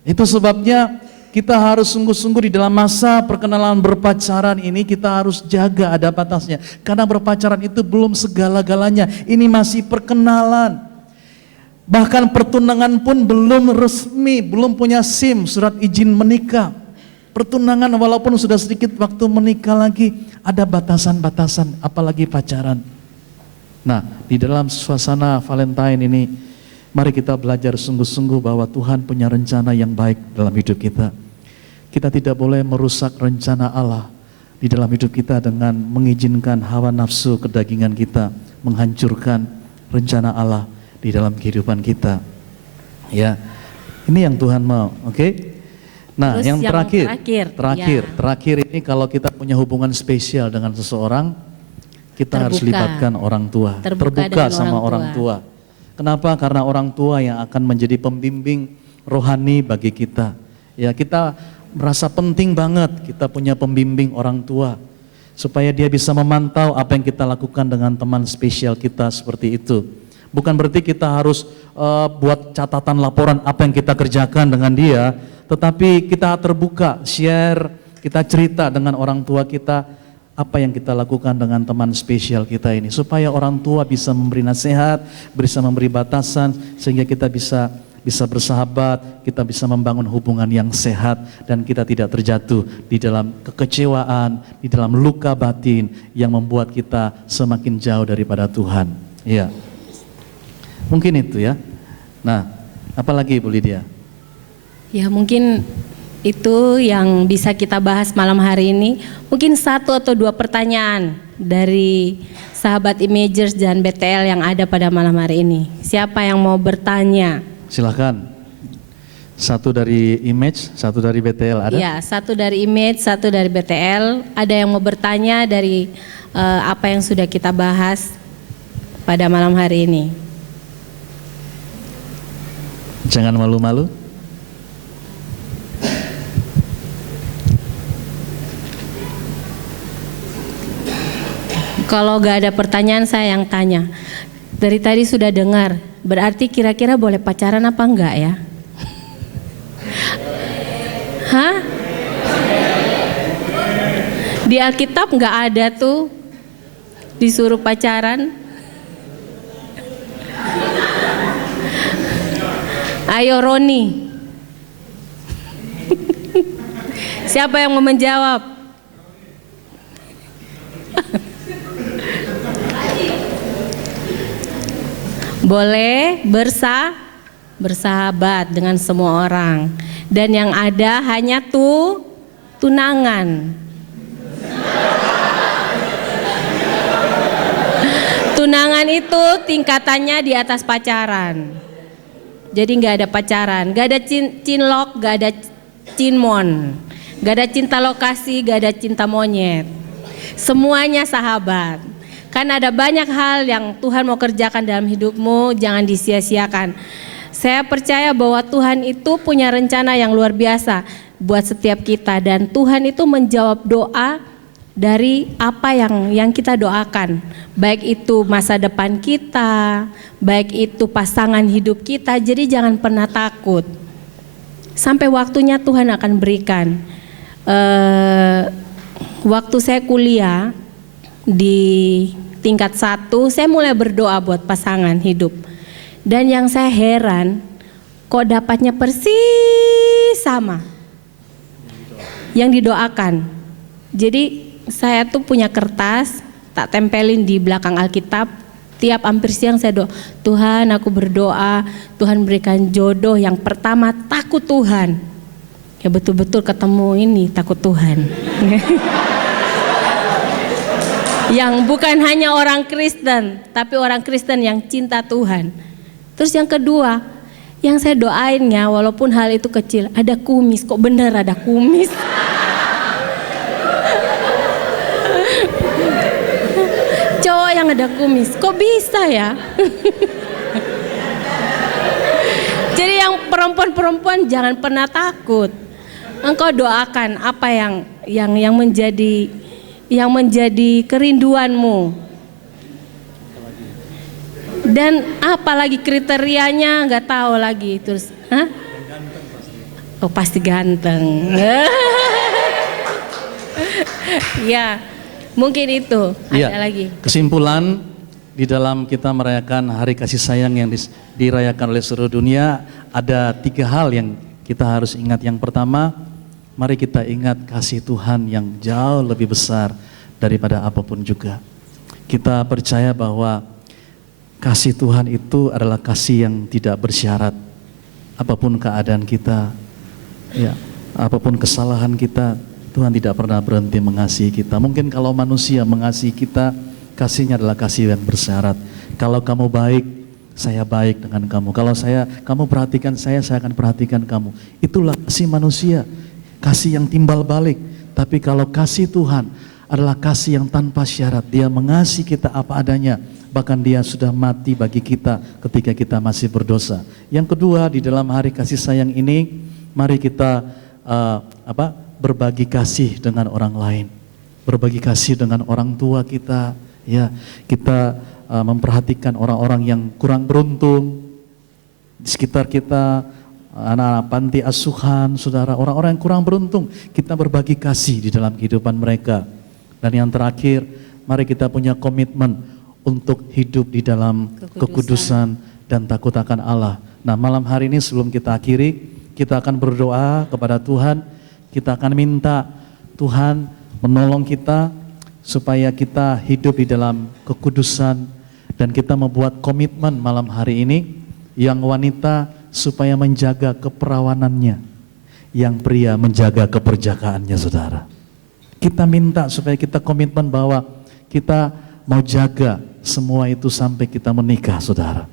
Itu sebabnya kita harus sungguh-sungguh di dalam masa perkenalan berpacaran ini, kita harus jaga ada batasnya. Karena berpacaran itu belum segala-galanya, ini masih perkenalan. Bahkan pertunangan pun belum resmi, belum punya SIM, surat izin menikah. Pertunangan walaupun sudah sedikit waktu menikah lagi, ada batasan-batasan, apalagi pacaran. Nah, di dalam suasana Valentine ini, mari kita belajar sungguh-sungguh bahwa Tuhan punya rencana yang baik dalam hidup kita. Kita tidak boleh merusak rencana Allah di dalam hidup kita dengan mengizinkan hawa nafsu kedagingan kita menghancurkan rencana Allah di dalam kehidupan kita. Ya, ini yang Tuhan mau, oke? Nah, Terus yang terakhir ya. ini kalau kita punya hubungan spesial dengan seseorang, kita harus libatkan orang tua, terbuka sama orang tua. Kenapa? Karena orang tua yang akan menjadi pembimbing rohani bagi kita. Ya, kita merasa penting banget kita punya pembimbing orang tua, supaya dia bisa memantau apa yang kita lakukan dengan teman spesial kita seperti itu. Bukan berarti kita harus buat catatan laporan apa yang kita kerjakan dengan dia, tetapi kita terbuka, share, kita cerita dengan orang tua kita apa yang kita lakukan dengan teman spesial kita ini, supaya orang tua bisa memberi nasihat, bisa memberi batasan, sehingga kita bisa bersahabat, kita bisa membangun hubungan yang sehat, dan kita tidak terjatuh di dalam kekecewaan, di dalam luka batin yang membuat kita semakin jauh daripada Tuhan. Ya, mungkin itu ya. Nah, apalagi Bu Lydia? Ya mungkin itu yang bisa kita bahas malam hari ini. Mungkin 1 atau 2 pertanyaan dari sahabat Imagers dan BTL yang ada pada malam hari ini. Siapa yang mau bertanya? Silakan. 1 dari Image, 1 dari BTL ada? Ya, 1 dari Image, 1 dari BTL. Ada yang mau bertanya dari apa yang sudah kita bahas pada malam hari ini? Jangan malu-malu. Kalau gak ada pertanyaan, saya yang tanya. Dari tadi sudah dengar, berarti kira-kira boleh pacaran apa enggak ya? Hah? Di Alkitab nggak ada tuh disuruh pacaran. Ayo Roni. Siapa yang mau menjawab? Boleh bersahabat dengan semua orang, dan yang ada hanya tunangan. Tunangan itu tingkatannya di atas pacaran. Jadi nggak ada pacaran, nggak ada cinlok, nggak ada cinmon, nggak ada cinta lokasi, nggak ada cinta monyet. Semuanya sahabat. Kan ada banyak hal yang Tuhan mau kerjakan dalam hidupmu, jangan disia-siakan. Saya percaya bahwa Tuhan itu punya rencana yang luar biasa buat setiap kita, dan Tuhan itu menjawab doa dari apa yang kita doakan. Baik itu masa depan kita, baik itu pasangan hidup kita, jadi jangan pernah takut. Sampai waktunya Tuhan akan berikan. Waktu saya kuliah, di tingkat 1, saya mulai berdoa buat pasangan hidup. Dan yang saya heran, kok dapatnya persis sama yang didoakan. Jadi saya tuh punya kertas, tak tempelin di belakang Alkitab. Tiap hampir siang saya doa, Tuhan aku berdoa, Tuhan berikan jodoh yang pertama takut Tuhan. Ya betul-betul ketemu ini takut Tuhan. Yang bukan hanya orang Kristen, tapi orang Kristen yang cinta Tuhan. Terus yang kedua, yang saya doainnya walaupun hal itu kecil, ada kumis, kok bener ada kumis. Cowok yang ada kumis, kok bisa ya? Jadi yang perempuan-perempuan jangan pernah takut. Engkau doakan apa yang menjadi kerinduanmu. Dan apalagi kriterianya nggak tahu lagi. Terus, hah? Oh pasti ganteng. Ya. Mungkin itu, ada lagi. Kesimpulan di dalam kita merayakan Hari Kasih Sayang yang dirayakan oleh seluruh dunia, ada 3 hal yang kita harus ingat. Yang pertama, mari kita ingat kasih Tuhan yang jauh lebih besar daripada apapun juga. Kita percaya bahwa kasih Tuhan itu adalah kasih yang tidak bersyarat. Apapun keadaan kita, ya, apapun kesalahan kita, Tuhan tidak pernah berhenti mengasihi kita. Mungkin kalau manusia mengasihi kita, kasihnya adalah kasih yang bersyarat. Kalau kamu baik, saya baik dengan kamu. Kalau kamu perhatikan saya akan perhatikan kamu. Itulah kasih manusia, kasih yang timbal balik. Tapi kalau kasih Tuhan adalah kasih yang tanpa syarat. Dia mengasihi kita apa adanya. Bahkan dia sudah mati bagi kita ketika kita masih berdosa. Yang kedua, di dalam hari kasih sayang ini, mari kita berbagi kasih dengan orang lain, berbagi kasih dengan orang tua kita, ya kita memperhatikan orang-orang yang kurang beruntung di sekitar kita, anak-anak panti asuhan, saudara, orang-orang yang kurang beruntung, kita berbagi kasih di dalam kehidupan mereka. Dan yang terakhir, mari kita punya komitmen untuk hidup di dalam kekudusan dan takut akan Allah. Nah, malam hari ini sebelum kita akhiri, kita akan berdoa kepada Tuhan. Kita akan minta Tuhan menolong kita supaya kita hidup di dalam kekudusan, dan kita membuat komitmen malam hari ini, yang wanita supaya menjaga keperawanannya, yang pria menjaga keperjakaannya, saudara. Kita minta supaya kita komitmen bahwa kita mau jaga semua itu sampai kita menikah, saudara.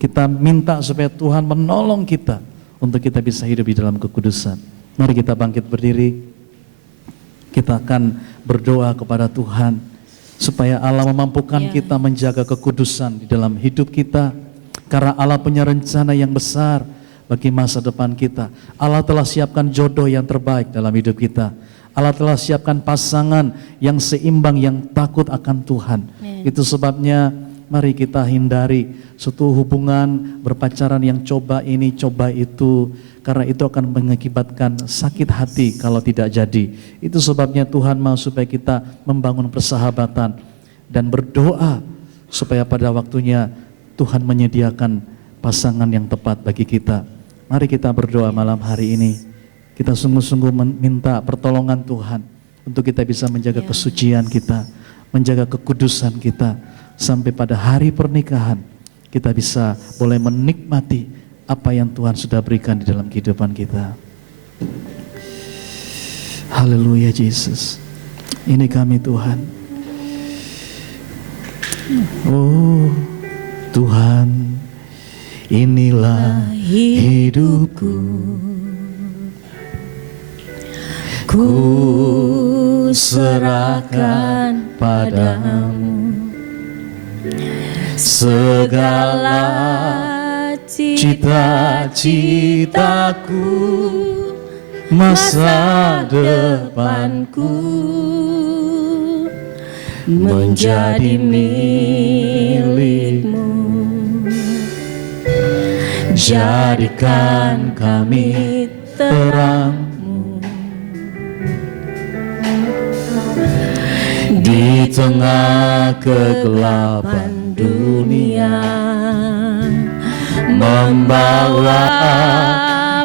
Kita minta supaya Tuhan menolong kita untuk kita bisa hidup di dalam kekudusan. Mari kita bangkit berdiri. Kita akan berdoa kepada Tuhan supaya Allah memampukan kita menjaga kekudusan di dalam hidup kita. Karena Allah punya rencana yang besar bagi masa depan kita. Allah telah siapkan jodoh yang terbaik dalam hidup kita. Allah telah siapkan pasangan yang seimbang, yang takut akan Tuhan. Itu sebabnya mari kita hindari suatu hubungan berpacaran yang coba ini, coba itu. Karena itu akan mengakibatkan sakit hati kalau tidak jadi. Itu sebabnya Tuhan mau supaya kita membangun persahabatan dan berdoa supaya pada waktunya Tuhan menyediakan pasangan yang tepat bagi kita. Mari kita berdoa malam hari ini. Kita sungguh-sungguh minta pertolongan Tuhan untuk kita bisa menjaga kesucian kita, menjaga kekudusan kita, sampai pada hari pernikahan kita bisa boleh menikmati apa yang Tuhan sudah berikan di dalam kehidupan kita. Haleluya Yesus. Ini kami Tuhan. Oh Tuhan, inilah hidupku. Ku serahkan padamu segala cita-citaku, masa depanku menjadi milikmu. Jadikan kami terang di tengah kegelapan dunia, membawa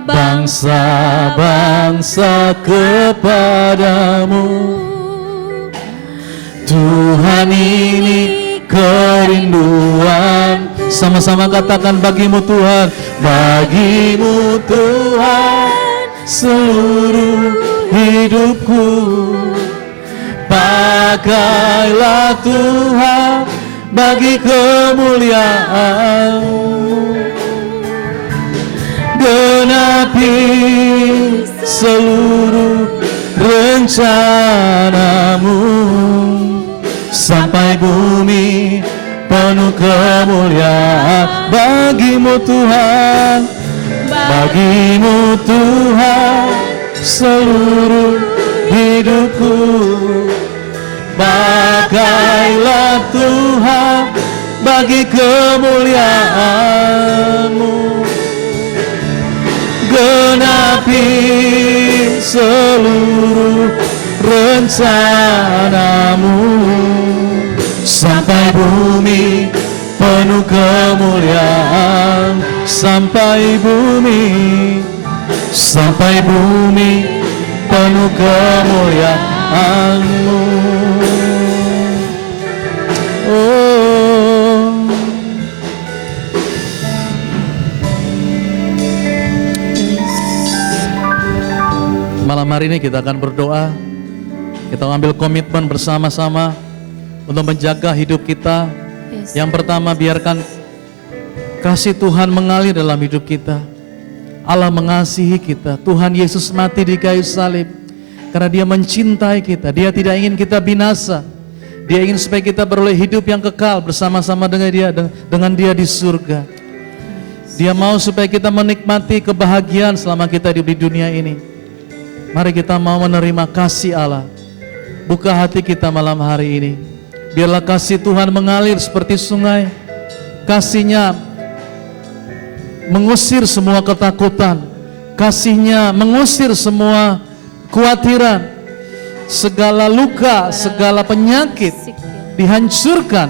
bangsa-bangsa kepadamu. Tuhan, ini kerinduan. Sama-sama katakan, bagimu Tuhan, bagimu Tuhan seluruh hidupku. Pakailah Tuhan bagi kemuliaan-Mu. Genapi seluruh rencana-Mu, sampai bumi penuh kemuliaan. Bagimu Tuhan, bagimu Tuhan seluruh hidupku. Pakailah Tuhan bagi kemuliaan-Mu. Genapi seluruh rencana-Mu, sampai bumi penuh kemuliaan. Sampai bumi penuh kemuliaan-Mu. Oh, malam hari ini kita akan berdoa. Kita ambil komitmen bersama-sama untuk menjaga hidup kita. Yang pertama, biarkan kasih Tuhan mengalir dalam hidup kita. Allah mengasihi kita. Tuhan Yesus mati di kayu salib karena Dia mencintai kita. Dia tidak ingin kita binasa. Dia ingin supaya kita beroleh hidup yang kekal bersama-sama dengan Dia di surga. Dia mau supaya kita menikmati kebahagiaan selama kita hidup di dunia ini. Mari kita mau menerima kasih Allah. Buka hati kita malam hari ini. Biarlah kasih Tuhan mengalir seperti sungai. Kasih-Nya mengusir semua ketakutan. Kasih-Nya mengusir semua kekhawatiran. Segala luka, segala penyakit dihancurkan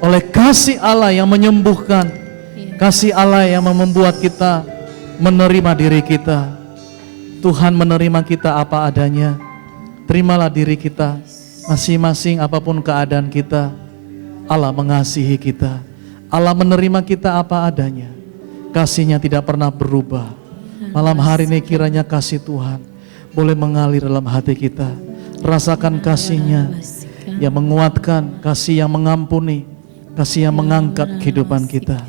oleh kasih Allah yang menyembuhkan. Kasih Allah yang membuat kita menerima diri kita. Tuhan menerima kita apa adanya. Terimalah diri kita masing-masing apapun keadaan kita. Allah mengasihi kita. Allah menerima kita apa adanya. Kasih-Nya tidak pernah berubah. Malam hari ini kiranya kasih Tuhan boleh mengalir dalam hati kita. Rasakan kasih-Nya yang menguatkan, kasih yang mengampuni, kasih yang mengangkat kehidupan kita.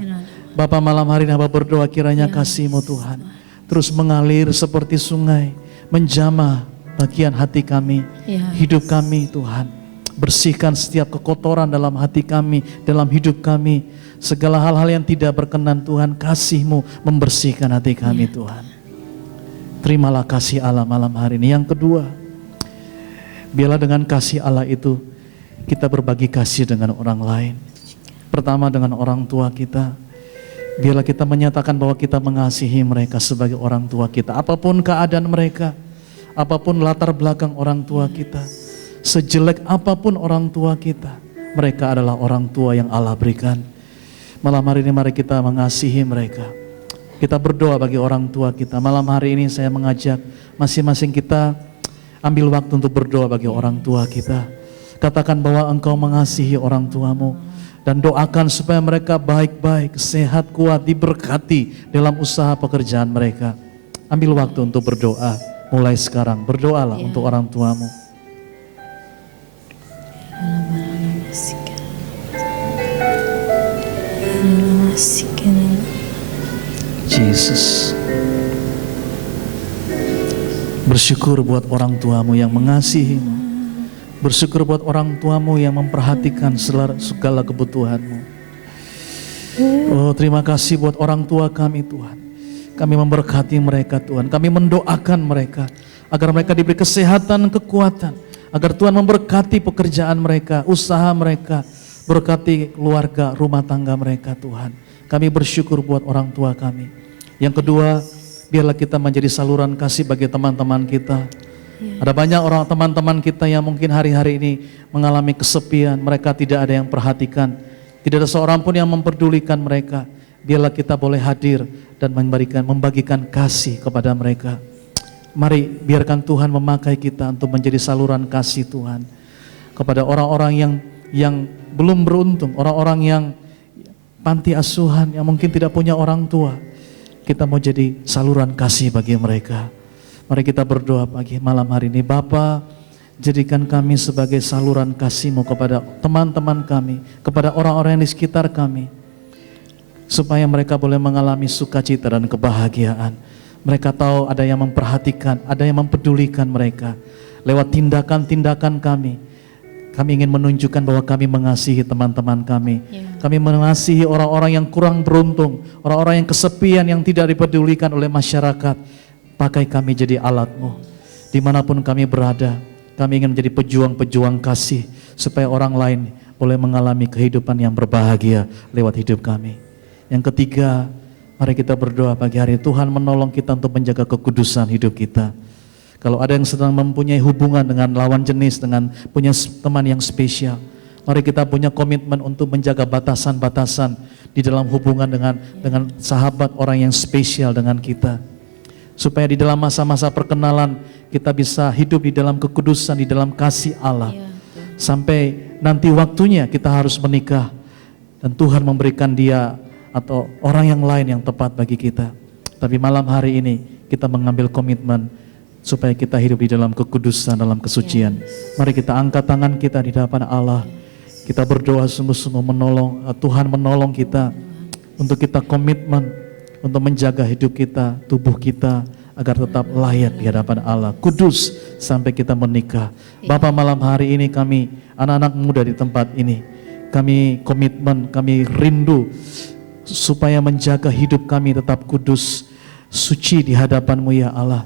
Bapa, malam hari ini hamba berdoa kiranya kasih-Mu Tuhan terus mengalir seperti sungai, menjamah bagian hati kami, hidup kami Tuhan. Bersihkan setiap kekotoran dalam hati kami, dalam hidup kami. Segala hal-hal yang tidak berkenan Tuhan, kasih-Mu membersihkan hati kami Tuhan. Terimalah kasih Allah malam hari ini. Yang kedua, biarlah dengan kasih Allah itu kita berbagi kasih dengan orang lain. Pertama dengan orang tua kita. Biarlah kita menyatakan bahwa kita mengasihi mereka sebagai orang tua kita. Apapun keadaan mereka, apapun latar belakang orang tua kita, sejelek apapun orang tua kita, mereka adalah orang tua yang Allah berikan. Malam hari ini mari kita mengasihi mereka. Kita berdoa bagi orang tua kita. Malam hari ini saya mengajak masing-masing kita ambil waktu untuk berdoa bagi orang tua kita. Katakan bahwa engkau mengasihi orang tuamu. Dan doakan supaya mereka baik-baik, sehat, kuat, diberkati dalam usaha pekerjaan mereka. Ambil waktu untuk berdoa. Mulai sekarang berdoalah untuk orang tuamu. Yesus. Bersyukur buat orang tuamu yang mengasihimu. Bersyukur buat orang tuamu yang memperhatikan segala kebutuhanmu. Oh, terima kasih buat orang tua kami Tuhan. Kami memberkati mereka Tuhan. Kami mendoakan mereka agar mereka diberi kesehatan, kekuatan. Agar Tuhan memberkati pekerjaan mereka, usaha mereka. Berkati keluarga, rumah tangga mereka Tuhan. Kami bersyukur buat orang tua kami. Yang kedua, biarlah kita menjadi saluran kasih bagi teman-teman kita. Ada banyak orang teman-teman kita yang mungkin hari-hari ini mengalami kesepian, mereka tidak ada yang perhatikan, tidak ada seorang pun yang memperdulikan mereka. Biarlah kita boleh hadir dan membagikan kasih kepada mereka. Mari biarkan Tuhan memakai kita untuk menjadi saluran kasih Tuhan kepada orang-orang yang belum beruntung, orang-orang yang panti asuhan, yang mungkin tidak punya orang tua. Kita mau jadi saluran kasih bagi mereka. Mari kita berdoa pagi malam hari ini. Bapa, jadikan kami sebagai saluran kasih-Mu kepada teman-teman kami, kepada orang-orang yang di sekitar kami, supaya mereka boleh mengalami sukacita dan kebahagiaan. Mereka tahu ada yang memperhatikan, ada yang mempedulikan mereka. Lewat tindakan-tindakan kami ingin menunjukkan bahwa kami mengasihi teman-teman kami. Kami mengasihi orang-orang yang kurang beruntung, orang-orang yang kesepian, yang tidak dipedulikan oleh masyarakat. Pakai kami jadi alat-Mu. Dimanapun kami berada, kami ingin menjadi pejuang-pejuang kasih, supaya orang lain boleh mengalami kehidupan yang berbahagia lewat hidup kami. Yang ketiga, mari kita berdoa pagi hari, Tuhan menolong kita untuk menjaga kekudusan hidup kita. Kalau ada yang sedang mempunyai hubungan dengan lawan jenis, dengan punya teman yang spesial, mari kita punya komitmen untuk menjaga batasan-batasan di dalam hubungan dengan sahabat orang yang spesial dengan kita. Supaya di dalam masa-masa perkenalan kita bisa hidup di dalam kekudusan, di dalam kasih Allah. Sampai nanti waktunya kita harus menikah dan Tuhan memberikan dia atau orang yang lain yang tepat bagi kita. Tapi malam hari ini kita mengambil komitmen supaya kita hidup di dalam kekudusan, dalam kesucian. Mari kita angkat tangan kita di hadapan Allah. Kita berdoa sungguh-sungguh Tuhan menolong kita untuk kita komitmen untuk menjaga hidup kita, tubuh kita agar tetap layak di hadapan Allah, kudus sampai kita menikah. Bapa, malam hari ini kami anak-anak muda di tempat ini, kami komitmen, kami rindu supaya menjaga hidup kami tetap kudus, suci di hadapan-Mu ya Allah.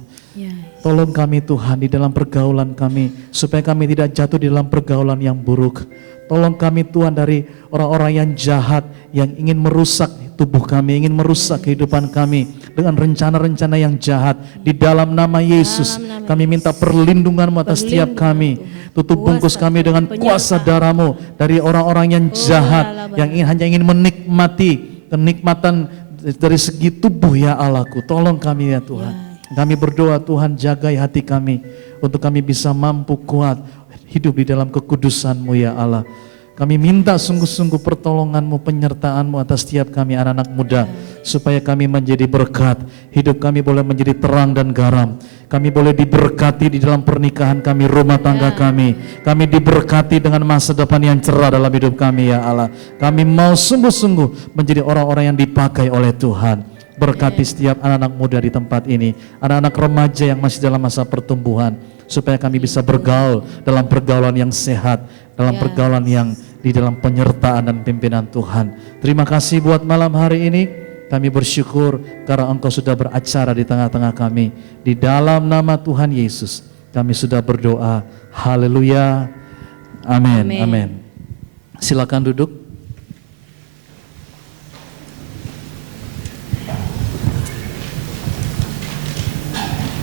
Tolong kami Tuhan di dalam pergaulan kami, supaya kami tidak jatuh di dalam pergaulan yang buruk. Tolong kami Tuhan dari orang-orang yang jahat, yang ingin merusak tubuh kami, ingin merusak kehidupan kami dengan rencana-rencana yang jahat. Di dalam nama Yesus, kami minta perlindungan-Mu atas setiap kami. Tutup bungkus kami dengan kuasa darah-Mu dari orang-orang yang jahat, yang hanya ingin menikmati kenikmatan dari segi tubuh ya Allahku. Tolong kami ya Tuhan. Kami berdoa Tuhan, jagai hati kami untuk kami bisa mampu kuat hidup di dalam kekudusan-Mu ya Allah. Kami minta sungguh-sungguh pertolongan-Mu, penyertaan-Mu atas setiap kami anak-anak muda, supaya kami menjadi berkat, hidup kami boleh menjadi terang dan garam. Kami boleh diberkati di dalam pernikahan kami, rumah tangga kami diberkati dengan masa depan yang cerah dalam hidup kami ya Allah. Kami mau sungguh-sungguh menjadi orang-orang yang dipakai oleh Tuhan. Berkati setiap anak-anak muda di tempat ini, anak-anak remaja yang masih dalam masa pertumbuhan, supaya kami bisa bergaul dalam pergaulan yang sehat, dalam pergaulan yang di dalam penyertaan dan pimpinan Tuhan. Terima kasih buat malam hari ini. Kami bersyukur karena Engkau sudah beracara di tengah-tengah kami. Di dalam nama Tuhan Yesus kami sudah berdoa. Haleluya. Amin. Amin. Silakan duduk.